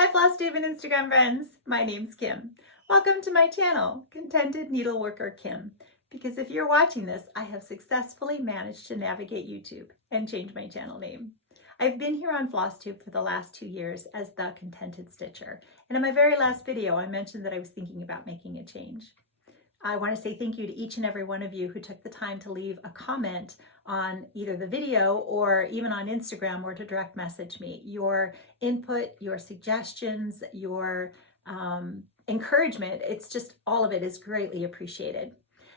Hi Flosstube and Instagram friends, my name's Kim. Welcome to my channel, Contented Needleworker Kim. Because if you're watching this, I have successfully managed to navigate YouTube and change my channel name. I've been here on Flosstube for the last 2 years as the Contented Stitcher. And in my very last video, I mentioned that I was thinking about making a change. I want to say thank you to each and every one of you who took the time to leave a comment on either the video or even on Instagram or to direct message me. Your input, your suggestions, your encouragement, it's just all of it is greatly appreciated.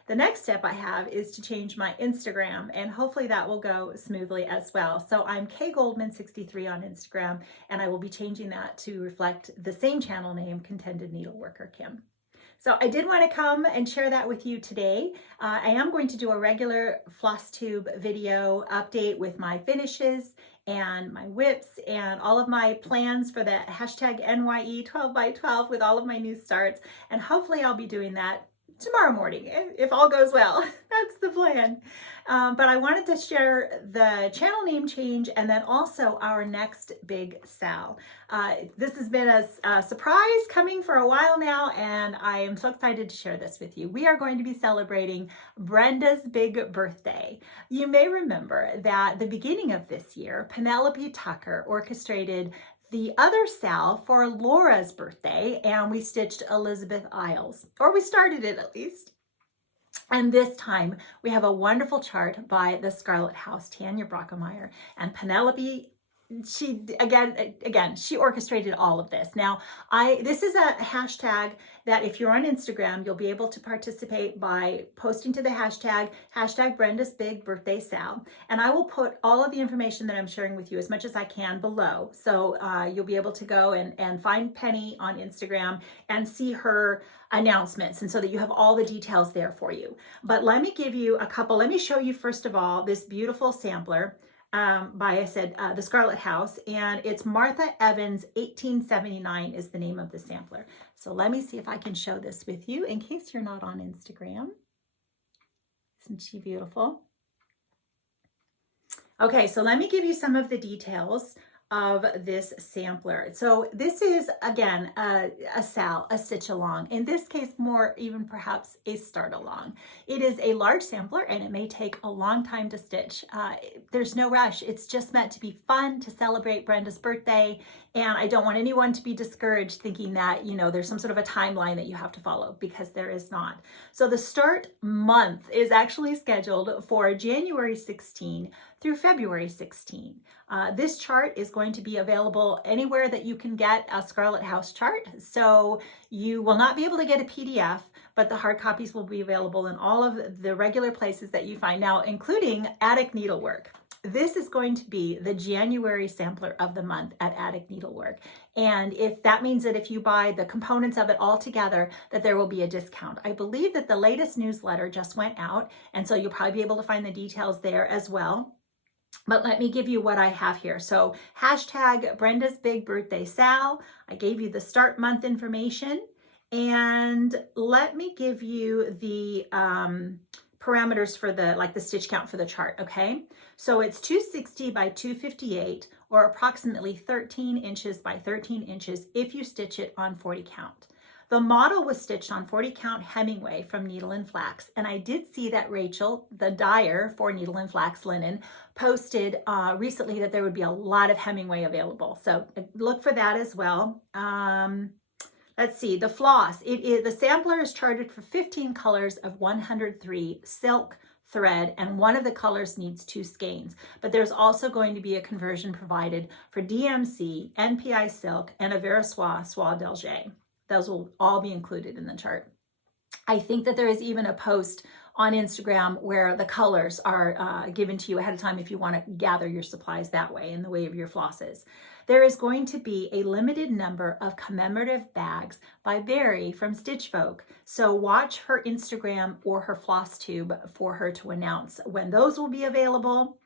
The next step I have is to change my Instagram, and hopefully that will go smoothly as well. So I'm kgoldman63 on Instagram, and I will be changing that to reflect the same channel name, Contented Needleworker Kim. So I did want to come and share that with you today. I am going to do a regular Flosstube video update with my finishes and my whips and all of my plans for the hashtag NYE 12x12 with all of my new starts. And hopefully I'll be doing that tomorrow morning, if all goes well. That's the plan. But I wanted to share the channel name change and then also our next big sale. This has been a surprise coming for a while now, and I am so excited to share this with you. We are going to be celebrating Brenda's big birthday. You may remember that the beginning of this year, Penelope Tucker orchestrated the other sale for Laura's birthday, and we stitched Elizabeth Isles, or we started it at least. And this time we have a wonderful chart by the Scarlet House, Tanya Brockemeyer, and Penelope. She she orchestrated all of this. Now, this is a hashtag that if you're on Instagram, you'll be able to participate by posting to the hashtag Brenda's Big Birthday Sale. And I will put all of the information that I'm sharing with you as much as I can below. So you'll be able to go and find Penny on Instagram and see her announcements, and so that you have all the details there for you. But let me give you a couple. Let me show you first of all this beautiful sampler by, the Scarlet House, and it's Martha Evans 1879 is the name of the sampler. So let me see if I can show this with you in case you're not on Instagram. Isn't she beautiful? Okay, so let me give you some of the details of this sampler. So this is, again, a stitch along. In this case, more even perhaps a start along. It is a large sampler and it may take a long time to stitch. There's no rush. It's just meant to be fun, to celebrate Brenda's birthday. And I don't want anyone to be discouraged thinking that, you know, there's some sort of a timeline that you have to follow, because there is not. So the start month is actually scheduled for January 16 through February 16. This chart is going to be available anywhere that you can get a Scarlet House chart. So you will not be able to get a PDF, but the hard copies will be available in all of the regular places that you find now, including Attic Needlework. This is going to be the January sampler of the month at Attic Needlework. And if that means that if you buy the components of it all together, that there will be a discount. I believe that the latest newsletter just went out, and so you'll probably be able to find the details there as well. But let me give you what I have here. So hashtag Brenda's Big Birthday Sal. I gave you the start month information. And let me give you the parameters for the stitch count for the chart, okay? So it's 260 by 258, or approximately 13 inches by 13 inches if you stitch it on 40 count. The model was stitched on 40 count Hemingway from Needle and Flax, and I did see that Rachel, the dyer for Needle and Flax linen, posted recently that there would be a lot of Hemingway available. So look for that as well. Let's see, the floss. The sampler is charted for 15 colors of 103 silk, thread, and one of the colors needs 2 skeins. But there's also going to be a conversion provided for DMC, NPI silk, and a Versoix soie d'Alger. Those will all be included in the chart. I think that there is even a post on Instagram where the colors are given to you ahead of time if you want to gather your supplies that way in the way of your flosses. There is going to be a limited number of commemorative bags by Barry from Stitch Folk. So watch her Instagram or her Flosstube for her to announce when those will be available.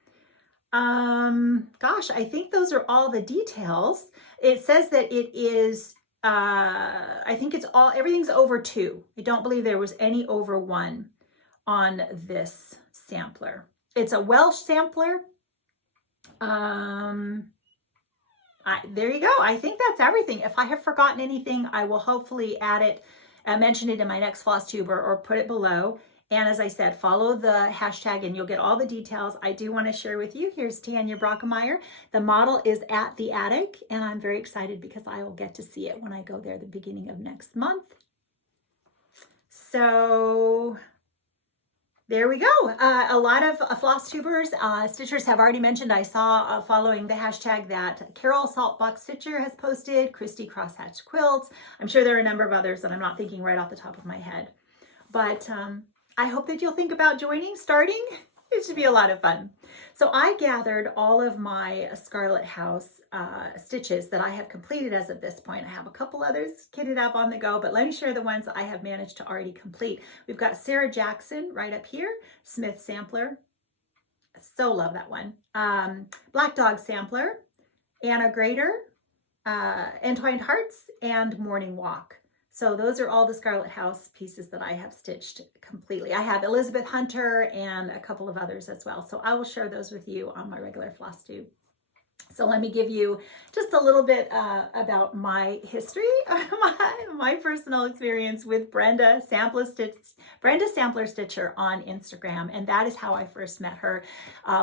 Gosh, I think those are all the details. It says that it is I think everything's over 2. I don't believe there was any over 1 on this sampler. It's a Welsh sampler. there you go. I think that's everything. If I have forgotten anything, I will hopefully add it, mention it in my next Flosstube or put it below. And as I said, follow the hashtag and you'll get all the details. I do want to share with you, here's Tanya Brockemeyer. The model is at the attic, and I'm very excited because I will get to see it when I go there the beginning of next month. So there we go. A lot of Flosstubers, stitchers have already mentioned. I saw following the hashtag that Carol Saltbox Stitcher has posted, Christy Crosshatch Quilts. I'm sure there are a number of others that I'm not thinking right off the top of my head. But I hope that you'll think about starting. It should be a lot of fun. So I gathered all of my Scarlet House stitches that I have completed as of this point. I have a couple others kitted up on the go, but let me share the ones that I have managed to already complete. We've got Sarah Jackson right up here, Smith Sampler. So love that one. Black Dog Sampler, Anna Grader, Entwined Hearts, and Morning Walk. So those are all the Scarlet House pieces that I have stitched completely. I have Elizabeth Hunter and a couple of others as well. So I will share those with you on my regular Flosstube. So let me give you just a little bit about my history, my personal experience with Brenda Sampler Stitcher on Instagram. And that is how I first met her.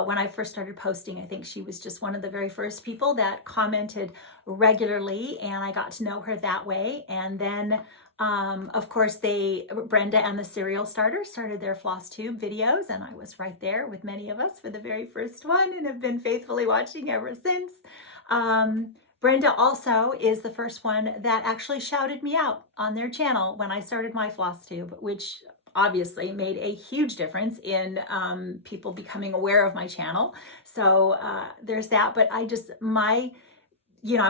When I first started posting, I think she was just one of the very first people that commented regularly, and I got to know her that way. And then of course, Brenda and the Serial Starter started their Flosstube videos, and I was right there with many of us for the very first one and have been faithfully watching ever since. Brenda also is the first one that actually shouted me out on their channel when I started my Flosstube, which obviously made a huge difference in people becoming aware of my channel. So there's that, but I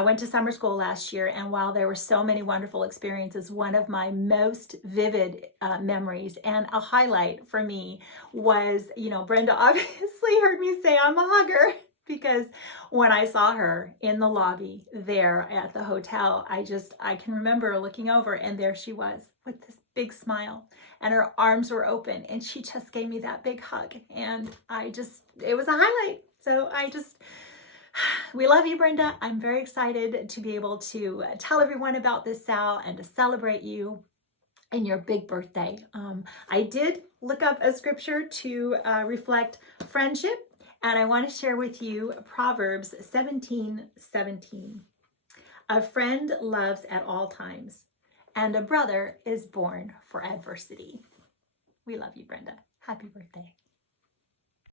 went to summer school last year, and while there were so many wonderful experiences, one of my most vivid memories and a highlight for me was, Brenda obviously heard me say I'm a hugger, because when I saw her in the lobby there at the hotel, I can remember looking over, and there she was with this big smile, and her arms were open, and she just gave me that big hug, and it was a highlight. So we love you, Brenda. I'm very excited to be able to tell everyone about this Sal and to celebrate you and your big birthday. I did look up a scripture to reflect friendship, and I want to share with you Proverbs 17:17. A friend loves at all times, and a brother is born for adversity. We love you, Brenda. Happy birthday.